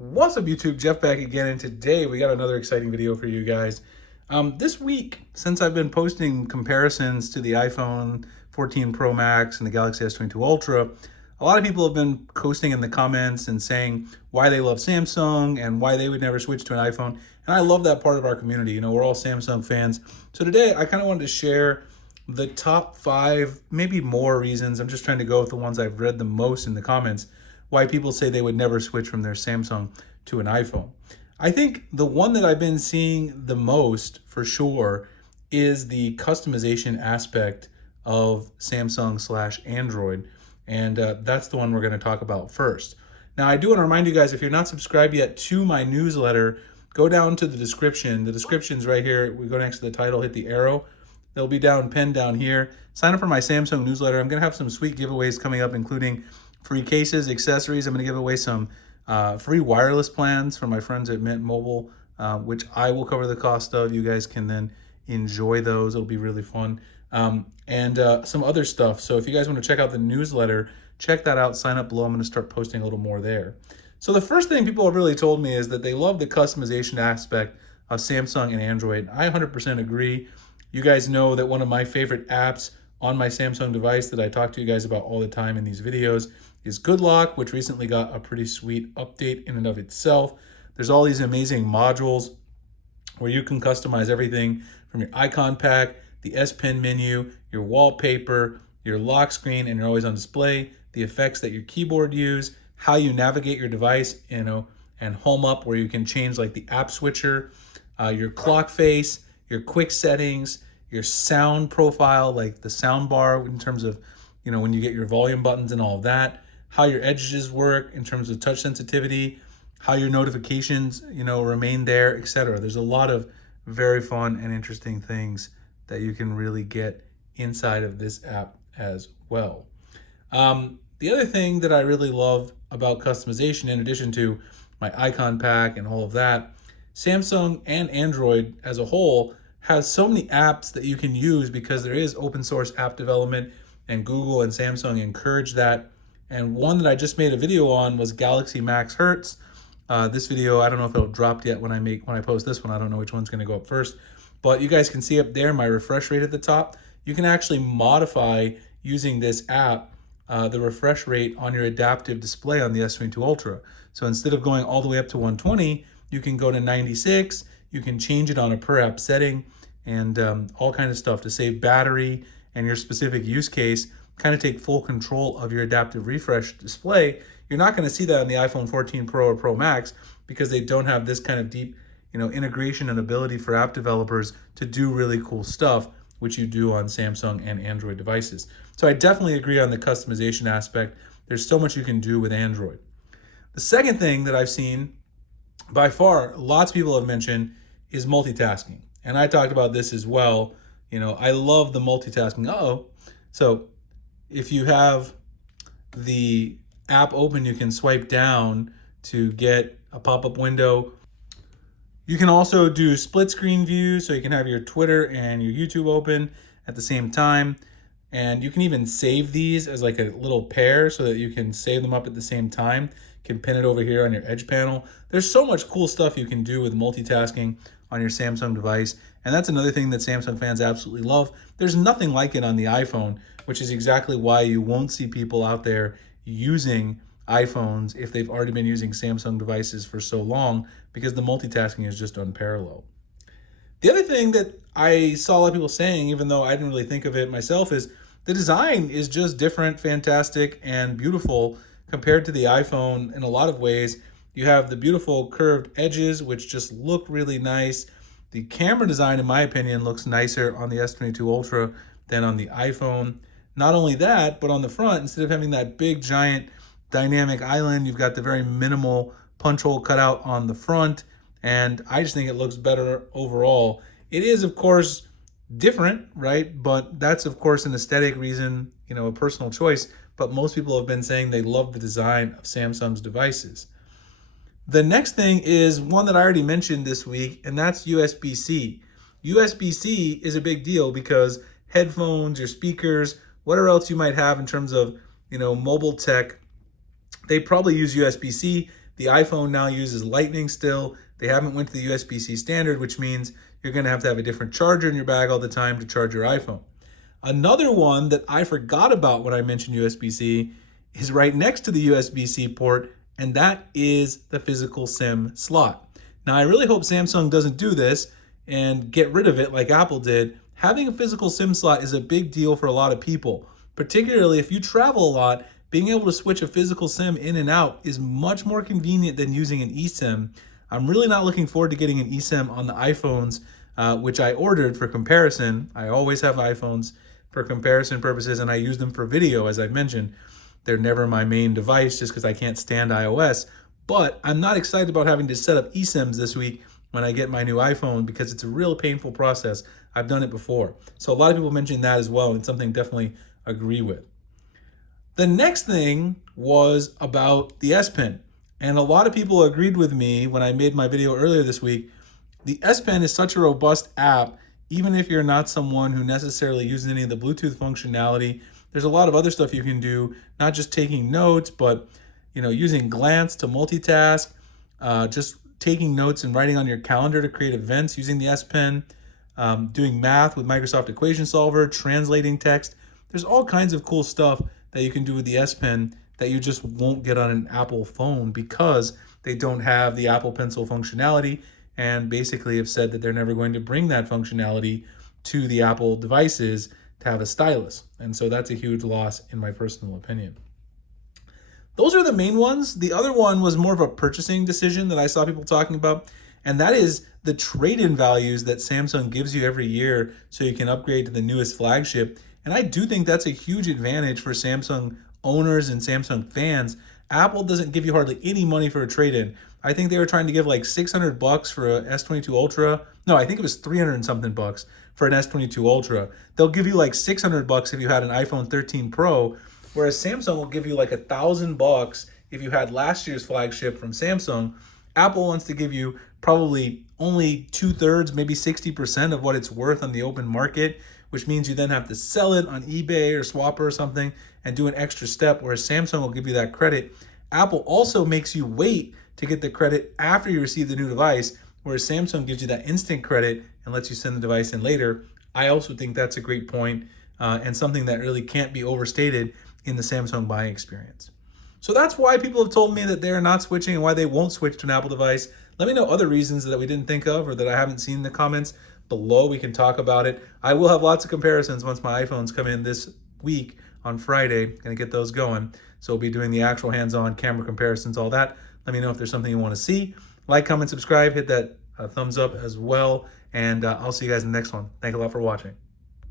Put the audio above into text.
What's up YouTube, Jeff back again, and today we got another exciting video for you guys. This week, since I've been posting comparisons to the iPhone 14 Pro Max and the Galaxy S22 Ultra, a lot of people have been posting in the comments and saying why they love Samsung and why they would never switch to an iPhone. And I love that part of our community. You know, we're all Samsung fans. So today I kind of wanted to share the top 5, maybe more reasons. I'm just trying to go with the ones I've read the most in the comments, why people say they would never switch from their Samsung to an iPhone. I think the one that I've been seeing the most for sure is the customization aspect of Samsung/Android. And that's the one we're going to talk about first. Now, I do want to remind you guys, if you're not subscribed yet to my newsletter, go down to the description. The description's right here. We go next to the title, hit the arrow. They'll be pinned down here. Sign up for my Samsung newsletter. I'm going to have some sweet giveaways coming up, including free cases, accessories. I'm going to give away some free wireless plans from my friends at Mint Mobile, which I will cover the cost of. You guys can then enjoy those. It'll be really fun. And some other stuff. So if you guys want to check out the newsletter, check that out. Sign up below. I'm going to start posting a little more there. So the first thing people have really told me is that they love the customization aspect of Samsung and Android. I 100% agree. You guys know that one of my favorite apps on my Samsung device that I talk to you guys about all the time in these videos is Good Lock, which recently got a pretty sweet update in and of itself. There's all these amazing modules where you can customize everything from your icon pack, the S Pen menu, your wallpaper, your lock screen, and you're always on display, the effects that your keyboard use, how you navigate your device, and home up where you can change like the app switcher, your clock face, your quick settings, your sound profile, like the sound bar in terms of, when you get your volume buttons and all of that, how your edges work in terms of touch sensitivity, how your notifications, remain there, etc. There's a lot of very fun and interesting things that you can really get inside of this app as well. The other thing that I really love about customization, in addition to my icon pack and all of that, Samsung and Android as a whole has so many apps that you can use because there is open source app development, and Google and Samsung encourage that. And one that I just made a video on was Galaxy Maxhertz. This video, I don't know if it'll drop yet when I post this one. I don't know which one's going to go up first, but you guys can see up there my refresh rate at the top. You can actually modify using this app the refresh rate on your adaptive display on the S22 Ultra. So instead of going all the way up to 120, you can go to 96. You can change it on a per app setting and all kind of stuff to save battery and your specific use case. Kind of take full control of your adaptive refresh display. You're not going to see that on the iPhone 14 Pro or Pro Max because they don't have this kind of deep, integration and ability for app developers to do really cool stuff, which you do on Samsung and Android devices. So I definitely agree on the customization aspect. There's so much you can do with Android. The second thing that I've seen, by far, lots of people have mentioned, is multitasking. And I talked about this as well. I love the multitasking. So if you have the app open, you can swipe down to get a pop-up window. You can also do split screen view, so you can have your Twitter and your YouTube open at the same time. And you can even save these as like a little pair so that you can save them up at the same time. You can pin it over here on your edge panel. There's so much cool stuff you can do with multitasking on your Samsung device. And that's another thing that Samsung fans absolutely love. There's nothing like it on the iPhone, which is exactly why you won't see people out there using iPhones if they've already been using Samsung devices for so long, because the multitasking is just unparalleled. The other thing that I saw a lot of people saying, even though I didn't really think of it myself, is the design is just different, fantastic, and beautiful compared to the iPhone in a lot of ways. You have the beautiful curved edges, which just look really nice. The camera design, in my opinion, looks nicer on the S22 Ultra than on the iPhone. Not only that, but on the front, instead of having that big, giant dynamic island, you've got the very minimal punch hole cutout on the front. And I just think it looks better overall. It is, of course, different, right? But that's, of course, an aesthetic reason, a personal choice. But most people have been saying they love the design of Samsung's devices. The next thing is one that I already mentioned this week, and that's USB-C. USB-C is a big deal because headphones, your speakers, whatever else you might have in terms of, mobile tech, they probably use USB-C. The iPhone now uses Lightning still. They haven't went to the USB-C standard, which means you're going to have a different charger in your bag all the time to charge your iPhone. Another one that I forgot about when I mentioned USB-C is right next to the USB-C port, and that is the physical SIM slot. Now, I really hope Samsung doesn't do this and get rid of it like Apple did. Having a physical SIM slot is a big deal for a lot of people, particularly if you travel a lot. Being able to switch a physical SIM in and out is much more convenient than using an eSIM. I'm really not looking forward to getting an eSIM on the iPhones, which I ordered for comparison. I always have iPhones for comparison purposes, and I use them for video, as I've mentioned. They're never my main device just because I can't stand iOS. But I'm not excited about having to set up eSIMs this week when I get my new iPhone because it's a real painful process. I've done it before. So a lot of people mentioned that as well, and it's something I definitely agree with. The next thing was about the S Pen. And a lot of people agreed with me when I made my video earlier this week. The S Pen is such a robust app, even if you're not someone who necessarily uses any of the Bluetooth functionality. There's a lot of other stuff you can do, not just taking notes, but using Glance to multitask, just taking notes and writing on your calendar to create events using the S Pen, doing math with Microsoft Equation Solver, translating text. There's all kinds of cool stuff that you can do with the S Pen that you just won't get on an Apple phone because they don't have the Apple Pencil functionality, and basically have said that they're never going to bring that functionality to the Apple devices to have a stylus. And so that's a huge loss in my personal opinion. Those are the main ones. The other one was more of a purchasing decision that I saw people talking about, and that is the trade-in values that Samsung gives you every year so you can upgrade to the newest flagship. And I do think that's a huge advantage for Samsung owners and Samsung fans. Apple doesn't give you hardly any money for a trade-in. I think they were trying to give like $600 for a S22 Ultra. No, I think it was 300 and something bucks for an S22 Ultra. They'll give you like $600 if you had an iPhone 13 Pro, whereas Samsung will give you like $1,000 if you had last year's flagship from Samsung. Apple wants to give you probably only 2/3, maybe 60% of what it's worth on the open market, which means you then have to sell it on eBay or Swapper or something and do an extra step, whereas Samsung will give you that credit. Apple also makes you wait to get the credit after you receive the new device, whereas Samsung gives you that instant credit and lets you send the device in later. I also think that's a great point, and something that really can't be overstated in the Samsung buying experience. So that's why people have told me that they're not switching and why they won't switch to an Apple device. Let me know other reasons that we didn't think of or that I haven't seen in the comments below. We can talk about it. I will have lots of comparisons once my iPhones come in this week on Friday. Gonna get those going. So we'll be doing the actual hands-on camera comparisons, all that. Let me know if there's something you want to see. Like, comment, subscribe, hit that thumbs up as well. And I'll see you guys in the next one. Thanks a lot for watching.